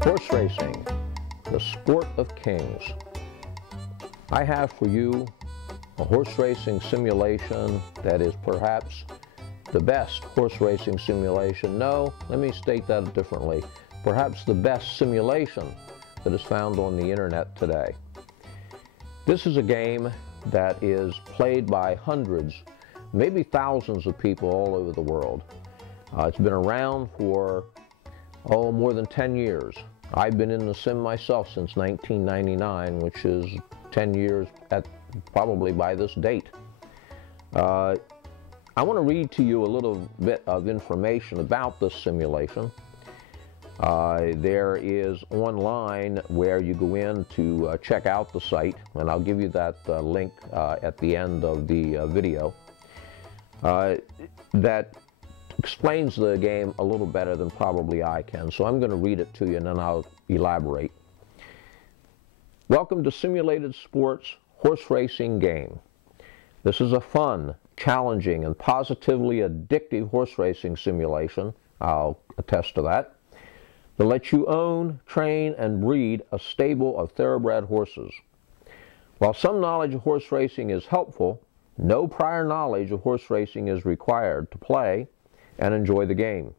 Horse racing, the sport of kings. I have for you a horse racing simulation that is perhaps the best horse racing simulation. No, let me state that differently. Perhaps the best simulation that is found on the internet today. This is a game that is played by hundreds, maybe thousands of people all over the world. It's been around for, more than 10 years. I've been in the sim myself since 1999, which is 10 years probably by this date. I want to read to you a little bit of information about this simulation. There is online where you go in to check out the site, and I'll give you that link at the end of the video. That explains the game a little better than probably I can, so I'm going to read it to you and then I'll elaborate. Welcome to Simulated Sports Horse Racing Game. This is a fun, challenging, and positively addictive horse racing simulation, I'll attest to that lets you own, train, and breed a stable of thoroughbred horses. While some knowledge of horse racing is helpful, no prior knowledge of horse racing is required to play and enjoy the game.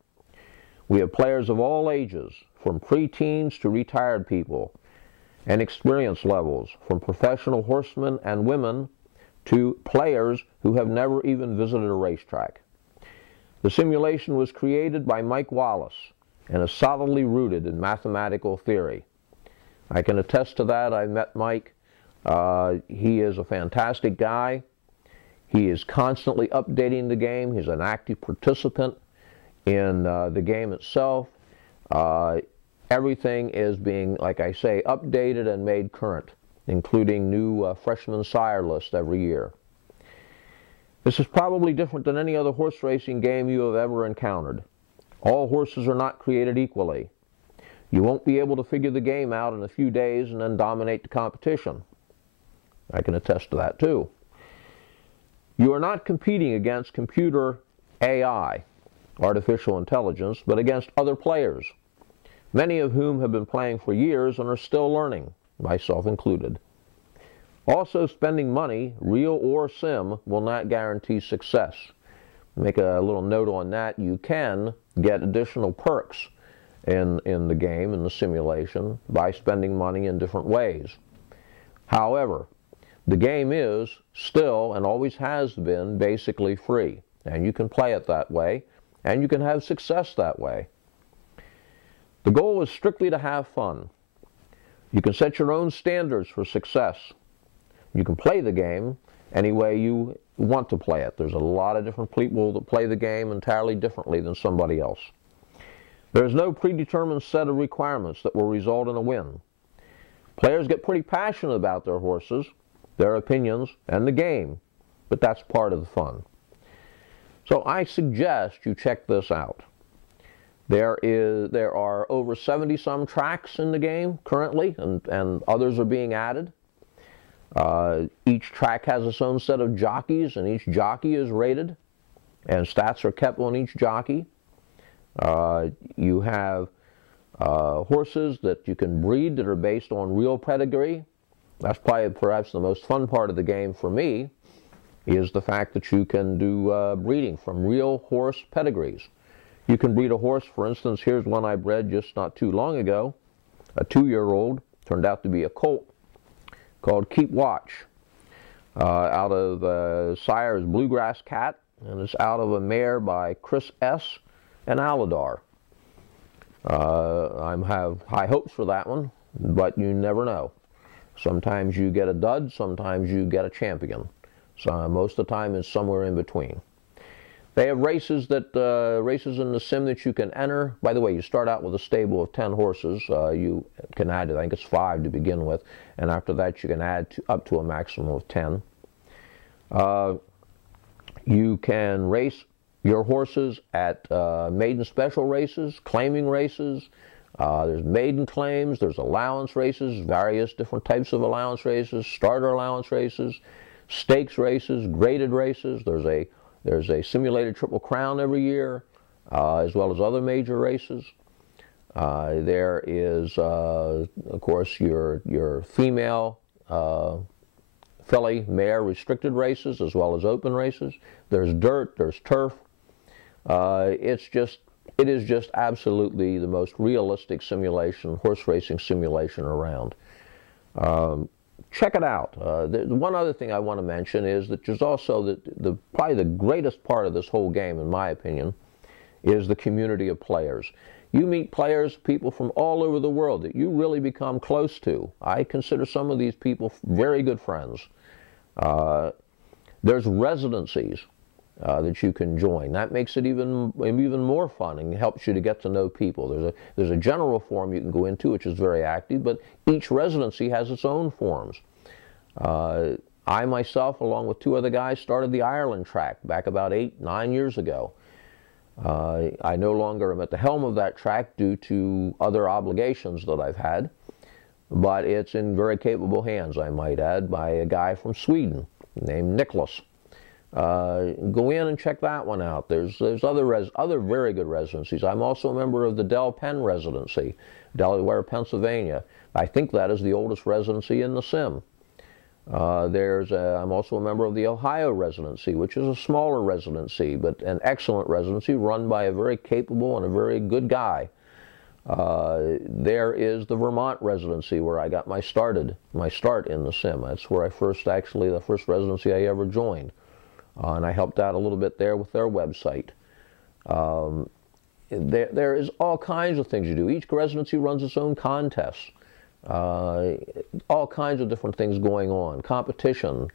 We have players of all ages, from pre-teens to retired people, and experience levels, from professional horsemen and women to players who have never even visited a racetrack. The simulation was created by Mike Wallace and is solidly rooted in mathematical theory. I can attest to that. I met Mike. He is a fantastic guy. He is constantly updating the game. He's an active participant in the game itself. Everything is being, like I say, updated and made current, including new freshman sire lists every year. This is probably different than any other horse racing game you have ever encountered. All horses are not created equally. You won't be able to figure the game out in a few days and then dominate the competition. I can attest to that too. You are not competing against computer AI, artificial intelligence, but against other players, many of whom have been playing for years and are still learning, myself included. Also, spending money, real or sim, will not guarantee success. Make a little note on that. You can get additional perks in the game, in the simulation, by spending money in different ways. However, the game is still, and always has been, basically free, and you can play it that way, and you can have success that way. The goal is strictly to have fun. You can set your own standards for success. You can play the game any way you want to play it. There's a lot of different people that play the game entirely differently than somebody else. There's no predetermined set of requirements that will result in a win. Players get pretty passionate about their horses, their opinions, and the game, but that's part of the fun. So I suggest you check this out. There are over 70-some tracks in the game currently, and others are being added. Each track has its own set of jockeys, and each jockey is rated, and stats are kept on each jockey. You have horses that you can breed that are based on real pedigree. That's probably perhaps the most fun part of the game for me, is the fact that you can do breeding from real horse pedigrees. You can breed a horse, for instance, here's one I bred just not too long ago, a 2-year-old, turned out to be a colt, called Keep Watch, out of sire's Bluegrass Cat, and it's out of a mare by Chris S. and Aladar. I have high hopes for that one, but you never know. Sometimes you get a dud, sometimes you get a champion. So most of the time it's somewhere in between. They have races in the sim that you can enter. By the way, you start out with a stable of 10 horses. You can add, I think it's 5 to begin with, and after that you can add up to a maximum of 10. You can race your horses at maiden special races, claiming races. There's maiden claims, there's allowance races, various different types of allowance races, starter allowance races, stakes races, graded races. There's a simulated Triple Crown every year, as well as other major races. There is, of course, your female filly mare restricted races as well as open races. There's dirt, there's turf. It is just absolutely the most realistic simulation, horse racing simulation around. Check it out. One other thing I want to mention is that there's also probably the greatest part of this whole game, in my opinion, is the community of players. You meet players, people from all over the world that you really become close to. I consider some of these people very good friends. There's residencies that you can join. That makes it even more fun and helps you to get to know people. There's a general forum you can go into, which is very active, but each residency has its own forums. I myself, along with two other guys, started the Ireland track back about 8-9 years ago. I no longer am at the helm of that track due to other obligations that I've had, but it's in very capable hands, I might add, by a guy from Sweden named Nicholas. Go in and check that one out. There's other very good residencies. I'm also a member of the Del Penn residency, Delaware, Pennsylvania. I think that is the oldest residency in the sim. I'm also a member of the Ohio residency, which is a smaller residency, but an excellent residency run by a very capable and a very good guy. There is the Vermont residency, where I got my start in the sim. That's where the first residency I ever joined. And I helped out a little bit there with their website. There is all kinds of things you do. Each residency runs its own contests. All kinds of different things going on. Competition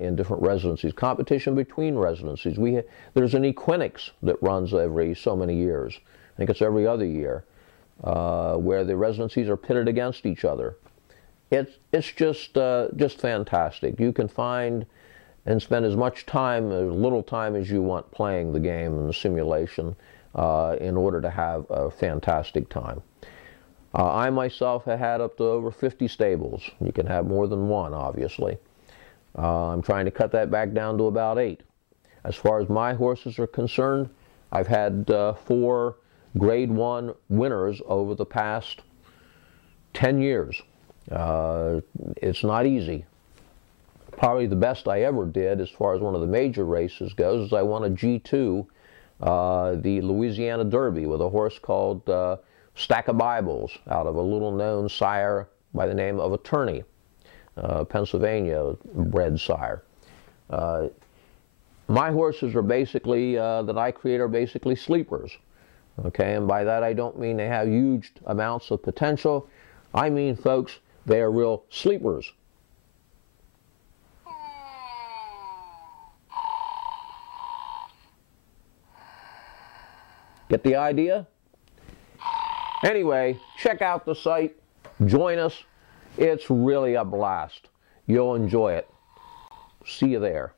in different residencies. Competition between residencies. There's an Equinix that runs every so many years. I think it's every other year, where the residencies are pitted against each other. It's just fantastic. You can find and spend as little time as you want playing the game and the simulation in order to have a fantastic time. I myself have had up to over 50 stables. You can have more than one, obviously. I'm trying to cut that back down to about 8. As far as my horses are concerned, I've had 4 Grade 1 winners over the past 10 years. It's not easy. Probably the best I ever did as far as one of the major races goes is I won a G2, the Louisiana Derby, with a horse called Stack of Bibles, out of a little known sire by the name of Attorney, Pennsylvania bred sire. My horses are basically, that I create, are basically sleepers. Okay, and by that I don't mean they have huge amounts of potential. I mean, folks, they are real sleepers. Get the idea? Anyway, check out the site, join us. It's really a blast. You'll enjoy it. See you there.